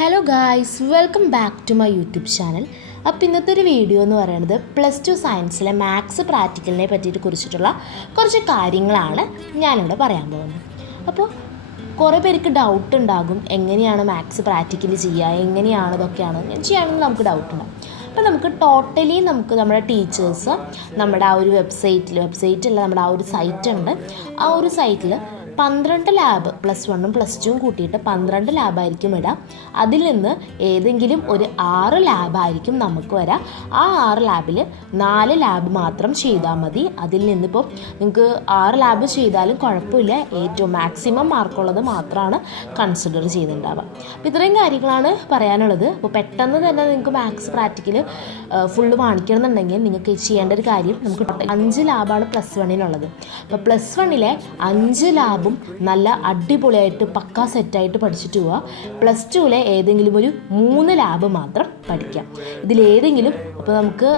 Hello guys, welcome back to my YouTube channel. അപ്പോൾ ഇന്നത്തെ ഒരു വീഡിയോ എന്ന് പറയുന്നത് +2 സയൻസിലെ മാത്സ് പ്രാക്ടിക്കലിനെ പറ്റിയിട്ട് കുറിച്ചിട്ടുള്ള കുറച്ച് കാര്യങ്ങളാണ് ഞാനിവിടെ പറയാൻ പോകുന്നത്. അപ്പോൾ കുറേ പേർക്ക് ഡൗട്ട് ഉണ്ടാകും, എങ്ങനെയാണ് മാത്സ് പ്രാക്ടിക്കൽ ചെയ്യുക, എങ്ങനെയാണ് ഇതൊക്കെയാണ് ചെയ്യാമെന്ന് നമുക്ക് ഡൗട്ട് ഉണ്ടാകും. അപ്പോൾ നമുക്ക് നമ്മുടെ ടീച്ചേഴ്സ് നമ്മുടെ ആ ഒരു വെബ്സൈറ്റല്ല, നമ്മുടെ ആ ഒരു സൈറ്റ് ഉണ്ട്. ആ ഒരു സൈറ്റിൽ 12 ലാബ് +1ഉം +2ഉം കൂട്ടിയിട്ട് 12 ലാബായിരിക്കും ഇടാം. അതിൽ നിന്ന് ഏതെങ്കിലും ഒരു 6 ലാബായിരിക്കും നമുക്ക് വരാം. ആ 6 ലാബിൽ 4 ലാബ് മാത്രം ചെയ്താൽ മതി. അതിൽ നിന്നിപ്പോൾ നിങ്ങൾക്ക് 6 ലാബ് ചെയ്താലും കുഴപ്പമില്ല, ഏറ്റവും മാക്സിമം മാർക്കുള്ളത് മാത്രമാണ് കൺസിഡർ ചെയ്തിട്ടുണ്ടാവുക. അപ്പോൾ ഇത്രയും കാര്യങ്ങളാണ് പറയാനുള്ളത്. അപ്പോൾ പെട്ടെന്ന് തന്നെ നിങ്ങൾക്ക് മാത്സ് പ്രാക്ടിക്കൽ ഫുള്ള് കാണിക്കണമെന്നുണ്ടെങ്കിൽ നിങ്ങൾക്ക് ചെയ്യേണ്ട ഒരു കാര്യം, നമുക്ക് 5 ലാബാണ് +1-നുള്ളത്. അപ്പോൾ +1-ലെ 5 ലാബും നല്ല അടിപൊളിയായിട്ട് പക്കാ സെറ്റായിട്ട് പഠിച്ചിട്ട് പോവുക. +2-ലെ ഏതെങ്കിലും ഒരു 3 ലാബ് മാത്രം പഠിക്കാം. ഇതിലേതെങ്കിലും ഇപ്പോൾ നമുക്ക്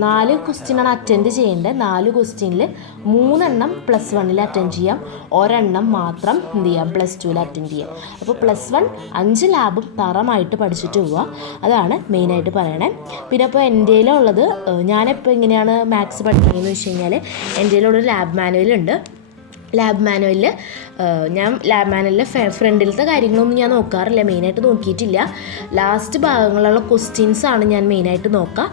4 ക്വസ്റ്റ്യനാണ് അറ്റൻഡ് ചെയ്യേണ്ടത്. 4 ക്വസ്റ്റ്യനിൽ 3 +1-ൽ അറ്റൻഡ് ചെയ്യാം, ഒരെണ്ണം മാത്രം എന്ത് ചെയ്യാം, +2-ൽ അറ്റൻഡ് ചെയ്യാം. അപ്പോൾ +1 5 ലാബും തറമായിട്ട് പഠിച്ചിട്ട് പോവുക. അതാണ് മെയിനായിട്ട് പറയണേ. പിന്നെ ഇപ്പോൾ എൻ്റെ ഉള്ളത്, ഞാനിപ്പോൾ എങ്ങനെയാണ് മാത്സ് പഠിക്കുന്നതെന്ന് വെച്ച് കഴിഞ്ഞാൽ, എൻ്റെ ഉള്ളൊരു ലാബ് മാനുവലുണ്ട്. ലാബ് മാനുവലിലെ ഫ്രണ്ടിലത്തെ കാര്യങ്ങളൊന്നും ഞാൻ നോക്കാറില്ല, മെയിനായിട്ട് നോക്കിയിട്ടില്ല. ലാസ്റ്റ് ഭാഗങ്ങളുള്ള ക്വസ്റ്റ്യൻസാണ് ഞാൻ മെയിനായിട്ട് നോക്കുക.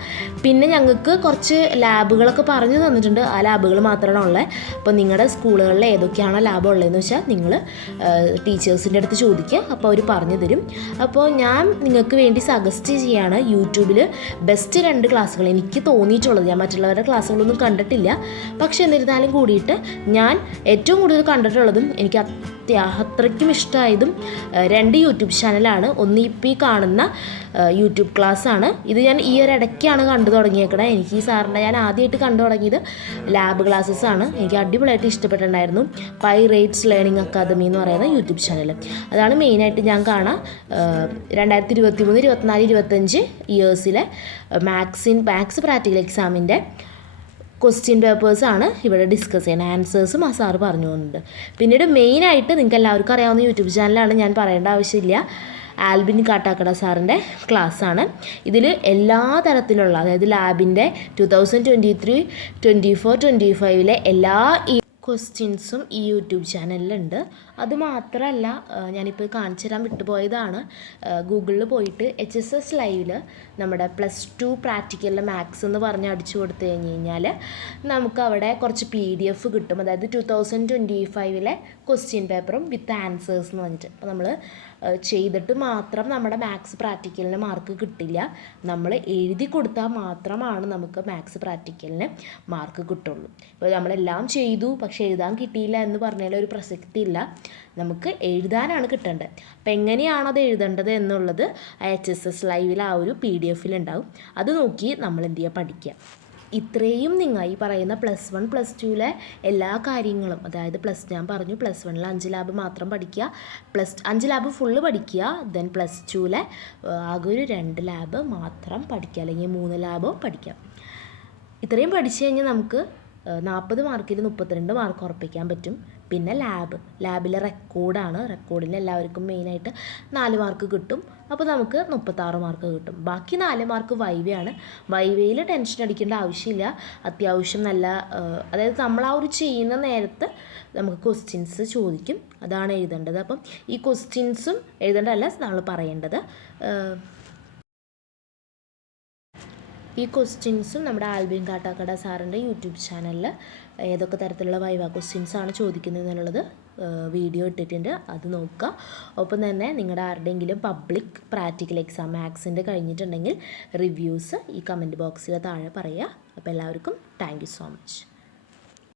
പിന്നെ ഞങ്ങൾക്ക് കുറച്ച് ലാബുകളൊക്കെ പറഞ്ഞു തന്നിട്ടുണ്ട്, ആ ലാബുകൾ മാത്രമാണ് ഉള്ളത്. അപ്പോൾ നിങ്ങളുടെ സ്കൂളുകളിൽ ഏതൊക്കെയാണോ ലാബ് ഉള്ളതെന്ന് വെച്ചാൽ നിങ്ങൾ ടീച്ചേഴ്സിൻ്റെ അടുത്ത് ചോദിക്കുക, അപ്പോൾ അവർ പറഞ്ഞു തരും. അപ്പോൾ ഞാൻ നിങ്ങൾക്ക് വേണ്ടി സജസ്റ്റ് ചെയ്യുകയാണ്, യൂട്യൂബിൽ ബെസ്റ്റ് 2 ക്ലാസ്സുകൾ എനിക്ക് തോന്നിയിട്ടുള്ളത്. ഞാൻ മറ്റുള്ളവരുടെ ക്ലാസ്സുകളൊന്നും കണ്ടിട്ടില്ല, പക്ഷേ എന്നിരുന്നാലും കൂടിയിട്ട് ഞാൻ ഏറ്റവും കൂടുതൽ കണ്ടിട്ടുള്ളതും എനിക്ക് അത്രയ്ക്കും ഇഷ്ടമായതും 2 യൂട്യൂബ് ചാനലാണ്. ഒന്ന് ഇപ്പോൾ ഈ കാണുന്ന യൂട്യൂബ് ക്ലാസ്സാണ്. ഇത് ഞാൻ ഈ ഒരു ഇടയ്ക്കാണ് കണ്ടു തുടങ്ങിയേക്കണേ. എനിക്ക് ഈ സാറിൻ്റെ ഞാൻ ആദ്യമായിട്ട് കണ്ടു തുടങ്ങിയത് ലാബ് ക്ലാസ്സസ്സാണ്. എനിക്ക് അടിപൊളിയായിട്ട് ഇഷ്ടപ്പെട്ടിട്ടുണ്ടായിരുന്നു. പൈറേറ്റ്സ് ലേണിംഗ് അക്കാദമി എന്ന് പറയുന്ന യൂട്യൂബ് ചാനൽ, അതാണ് മെയിനായിട്ട് ഞാൻ കാണാം. 2023, 24, 25 ഇയേഴ്സിലെ മാത്സ് പ്രാക്ടിക്കൽ എക്സാമിൻ്റെ ക്വസ്റ്റ്യൻ പേപ്പേഴ്സാണ് ഇവിടെ ഡിസ്കസ് ചെയ്യുന്നത്. ആൻസേഴ്സും ആ സാറ് പറഞ്ഞു പോകുന്നുണ്ട്. പിന്നീട് മെയിനായിട്ട് നിങ്ങൾക്ക് എല്ലാവർക്കും അറിയാവുന്ന യൂട്യൂബ് ചാനലാണ്, ഞാൻ പറയേണ്ട ആവശ്യമില്ല, ആൽബിൻ കാട്ടാക്കട സാറിൻ്റെ ക്ലാസ്സാണ്. ഇതിൽ എല്ലാ തരത്തിലുള്ള, അതായത് ലാബിൻ്റെ 2023, 24, 25-ലെ എല്ലാ ക്വസ്റ്റ്യൻസും ഈ യൂട്യൂബ് ചാനലിലുണ്ട്. അതുമാത്രമല്ല, ഞാനിപ്പോൾ കാണിച്ചു തരാൻ വിട്ടുപോയതാണ്, ഗൂഗിളിൽ പോയിട്ട് HSS ലൈവിൽ നമ്മുടെ +2 പ്രാക്ടിക്കലിലെ മാത്സ് എന്ന് പറഞ്ഞ് അടിച്ചു കൊടുത്തു കഴിഞ്ഞാൽ നമുക്ക് അവിടെ കുറച്ച് PDF കിട്ടും. അതായത് 2025-ലെ ക്വസ്റ്റ്യൻ പേപ്പറും വിത്ത് ആൻസേഴ്സ് എന്ന് പറഞ്ഞിട്ട്. അപ്പോൾ നമ്മൾ ചെയ്തിട്ട് മാത്രം നമ്മുടെ മാത്സ് പ്രാക്ടിക്കലിന് മാർക്ക് കിട്ടില്ല, നമ്മൾ എഴുതി കൊടുത്താൽ മാത്രമാണ് നമുക്ക് മാത്സ് പ്രാക്ടിക്കലിന് മാർക്ക് കിട്ടുള്ളൂ. ഇപ്പോൾ നമ്മളെല്ലാം ചെയ്തു പക്ഷേ എഴുതാൻ കിട്ടിയില്ല എന്ന് പറഞ്ഞാൽ ഒരു പ്രസക്തി ഇല്ല, നമുക്ക് എഴുതാനാണ് കിട്ടേണ്ടത്. അപ്പോൾ എങ്ങനെയാണ് അത് എഴുതേണ്ടത് എന്നുള്ളത് HSS ലൈവിൽ ആ ഒരു PDF-ൽ ഉണ്ടാവും. അത് നോക്കി നമ്മൾ എന്ത് ചെയ്യുക, പഠിക്കുക. ഇത്രയും നിങ്ങൾ ഈ പറയുന്ന +1, +2-ലെ എല്ലാ കാര്യങ്ങളും, അതായത് ഞാൻ പറഞ്ഞു +1-ൽ 5 ലാബ് മാത്രം പഠിക്കുക, 5 ലാബ് ഫുള്ള് പഠിക്കുക, ദെൻ +2-ലെ ആകെ ഒരു 2 ലാബ് മാത്രം പഠിക്കുക, അല്ലെങ്കിൽ 3 ലാബോ പഠിക്കാം. ഇത്രയും പഠിച്ചു കഴിഞ്ഞാൽ നമുക്ക് 40 മാർക്കിൽ 32 മാർക്ക് ഉറപ്പിക്കാൻ പറ്റും. പിന്നെ ലാബിലെ റെക്കോർഡിന് എല്ലാവർക്കും മെയിനായിട്ട് 4 മാർക്ക് കിട്ടും. അപ്പോൾ നമുക്ക് 36 മാർക്ക് കിട്ടും. ബാക്കി 4 മാർക്ക് വൈവയാണ്. വൈവയിൽ ടെൻഷൻ അടിക്കേണ്ട ആവശ്യമില്ല. അത്യാവശ്യം നല്ല, അതായത് നമ്മൾ ആ ഒരു ചെയ്യുന്ന നേരത്ത് നമുക്ക് ക്വസ്റ്റ്യൻസ് ചോദിക്കും, അതാണ് എഴുതേണ്ടത്. അപ്പം ഈ ക്വസ്റ്റ്യൻസും എഴുതേണ്ടതല്ല, നമ്മൾ പറയേണ്ടത് ഈ ക്വസ്റ്റ്യൻസും നമ്മുടെ ആൽബിൻ കാട്ടാക്കട സാറിൻ്റെ യൂട്യൂബ് ചാനലിൽ ഏതൊക്കെ തരത്തിലുള്ള വൈവ ക്വസ്റ്റ്യൻസാണ് ചോദിക്കുന്നത് എന്നുള്ളത് വീഡിയോ ഇട്ടിട്ടുണ്ട്, അത് നോക്കുക. ഒപ്പം തന്നെ നിങ്ങളുടെ ആരുടെയെങ്കിലും പബ്ലിക് പ്രാക്ടിക്കൽ എക്സാം മാത്സിൻ്റെ കഴിഞ്ഞിട്ടുണ്ടെങ്കിൽ റിവ്യൂസ് ഈ കമൻറ്റ് ബോക്സിൽ താഴെ പറയുക. അപ്പോൾ എല്ലാവർക്കും താങ്ക് യു സോ മച്ച്.